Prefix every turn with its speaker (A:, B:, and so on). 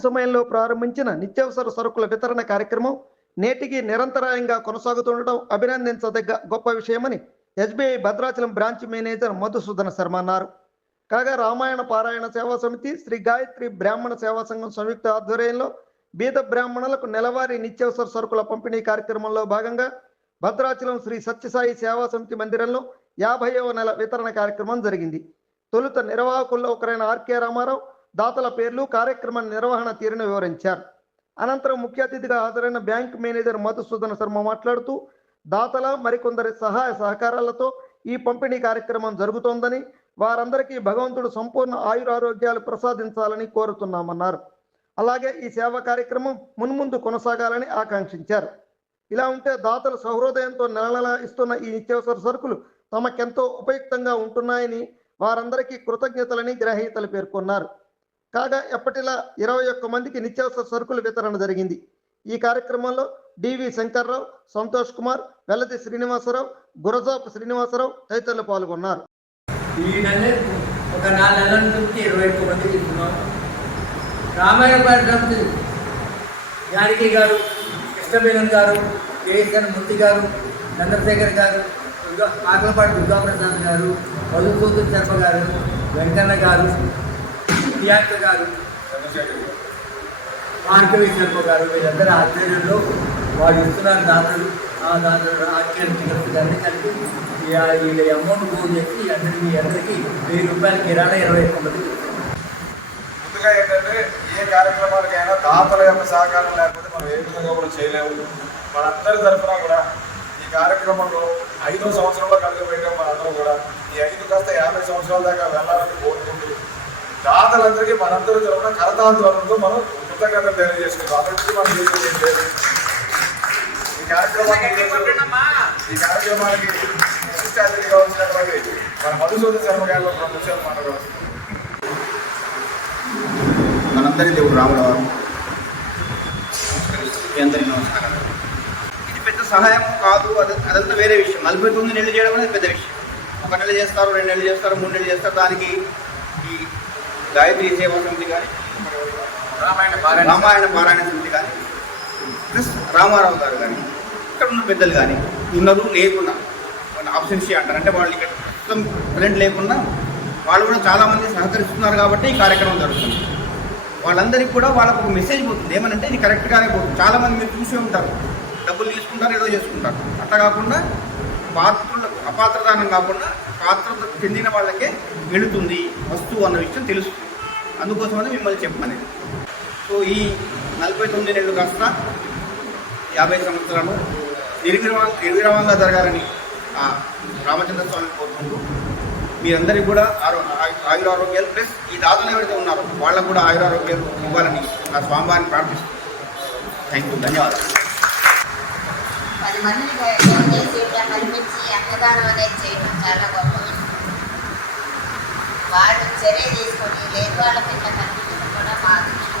A: Covid సమయంలో ప్రారంభించిన నిత్యావసర సరుకుల వితరణ కార్యక్రమం నేటికి నిరంతరాయంగా కొనసాగుతుండటం అభినందించదగ్గ గొప్ప విషయమని SBI Bhadrachalam branch manager Madhusudana Sharma అన్నారు. కాగా రామాయణ పారాయణ సేవా సమితి శ్రీ గాయత్రి బ్రాహ్మణ సేవా సంఘం సంయుక్త ఆధ్వర్యంలో బీద బ్రాహ్మణులకు నెలవారీ నిత్యావసర సరుకుల పంపిణీ కార్యక్రమంలో భాగంగా భద్రాచలం శ్రీ సత్యసాయి సేవా సమితి మందిరంలో యాభైవ నెల వితరణ కార్యక్రమం జరిగింది. తొలుత నిర్వాహకుల్లో ఒకరైన ఆర్కే రామారావు దాతల పేర్లు కార్యక్రమ నిర్వహణ తీరును వివరించారు. అనంతరం ముఖ్య అతిథిగా హాజరైన బ్యాంక్ మేనేజర్ మధుసూదన శర్మ మాట్లాడుతూ దాతల మరికొందరి సహాయ సహకారాలతో ఈ పంపిణీ కార్యక్రమం జరుగుతోందని వారందరికీ భగవంతుడు సంపూర్ణ ఆయురారోగ్యాలు ప్రసాదించాలని కోరుతున్నామన్నారు. అలాగే ఈ సేవా కార్యక్రమం మున్ముందు కొనసాగాలని ఆకాంక్షించారు. ఇలా ఉంటే దాతలు సహృదయంతో నెలనెలా ఇస్తున్న ఈ నిత్యావసర సరుకులు తమకెంతో ఉపయుక్తంగా ఉంటున్నాయని వారందరికీ కృతజ్ఞతలని గ్రహీతలు పేర్కొన్నారు. కాగా ఎప్పటిలా ఇరవై ఒక్క మందికి నిత్యావసర సరుకుల వితరణ జరిగింది. ఈ కార్యక్రమంలో డివి శంకర్రావు సంతోష్ కుమార్ వెల్లది శ్రీనివాసరావు గురజాపు శ్రీనివాసరావు తదితరులు పాల్గొన్నారు.
B: ఒక నాలుగు నెలల నుంచి ఇరవై ఒక్క మందికి ఇస్తున్నాం రామాయణ జానకి గారు కృష్ణబేగన్ గారు కేఎస్ఎన్ మూర్తి గారు చంద్రశేఖర్ గారు ఆకలపాటి దుర్గాప్రసాద్ గారు మధుసూదన్ శర్మ గారు వెంకన్న గారు ప్రియాంక గారు భార్గవి శర్మ గారు వీళ్ళందరూ ఆధ్వర్యంలో వాళ్ళు ఇస్తున్నారు దాతలు. ఆ దాతలు ఆఖ్యాన్ని చికిత్స అన్ని కలిపి వీళ్ళ అమౌంట్ పోగు చేసి అందరికీ అందరికీ వెయ్యి రూపాయల కిరాణా ఇరవై ఒక్క
C: ముందుగా ఏంటంటే ఏ కార్యక్రమాలకైనా దాతల యొక్క సహకారం లేకపోతే మనం ఏ విధంగా కూడా చేయలేము. మనందరి తరఫున కూడా ఈ కార్యక్రమంలో ఐదో సంవత్సరంలో కలిగిపోయిన మనందరం కూడా ఈ ఐదు కాస్త యాభై సంవత్సరాల దాకా వెళ్ళాలని కోరుకుంటూ దాతలందరికీ మనందరి తరఫున కరతాంధ్రంతో మనం కృతజ్ఞత తెలియజేసుకుంటాం అందరికీ మనం చేసేది ఈ కార్యక్రమానికి ఈ కార్యక్రమానికి విశిష్ట అతిథిగా వచ్చినటువంటి మన మధుసూదన్ శర్మ గారిలో నిమిషాలు మాట్లాడవచ్చు
D: మనందరి దేవుడు మీ అందరికీ నమస్కారం. ఇది పెద్ద సహాయం కాదు అది అదంతా వేరే విషయం. నలభై తొమ్మిది నెలలు చేయడం అనేది పెద్ద విషయం. ఒక నెల చేస్తారు రెండు నెలలు చేస్తారు మూడు నెలలు చేస్తారు. దానికి ఈ గాయత్రి సేవా సమితి కానీ
C: రామాయణ
D: రామాయణ పారాయణ సమితి కానీ ప్లస్ రామారావు గారు కానీ ఇక్కడ ఉన్న పెద్దలు కానీ ఉన్నారు లేకుండా ఆబ్సెన్సీ అంటారు. అంటే వాళ్ళు ఇక్కడ ప్రస్తుతం ప్రజెంట్ లేకుండా వాళ్ళు కూడా చాలామంది సహకరిస్తున్నారు కాబట్టి ఈ కార్యక్రమం జరుగుతుంది. వాళ్ళందరికీ కూడా వాళ్ళకు ఒక మెసేజ్ పోతుంది. ఏమనంటే ఇది కరెక్ట్గానే పోతుంది. చాలామంది మీరు చూసే ఉంటారు. డబ్బులు తీసుకుంటారు ఏదో చేసుకుంటారు. అట్లా కాకుండా పాత్రులకు పాత్రదానం కాకుండా పాత్ర చెందిన వాళ్ళకే వెళుతుంది వస్తువు అన్న విషయం తెలుస్తుంది అందుకోసమని మిమ్మల్ని చెప్పమనేది. సో ఈ నలభై తొమ్మిది నెలలు కాస్త యాభై సంవత్సరాలు నిర్విరామ నిర్విరామంగా జరగాలని రామచంద్ర స్వామిని కోరుకుంటూ మీరందరికీ కూడా ఆరో ఆయురారోగ్యాలు ప్లస్ ఈ దాతలు ఎవరైతే ఉన్నారో వాళ్ళకు కూడా ఆయురారోగ్యాలు ఇవ్వాలని నా స్వామివారిని ప్రార్థిస్తున్నాను. థ్యాంక్ యూ ధన్యవాదాలు.
E: మందిని కల్పించి అన్నదానం అనేది చేయడం చాలా గొప్ప విషయం. వాళ్ళు చర్య తీసుకొని లేని వాళ్ళ ఇట్లా కనిపించడం కూడా మా అదృష్టం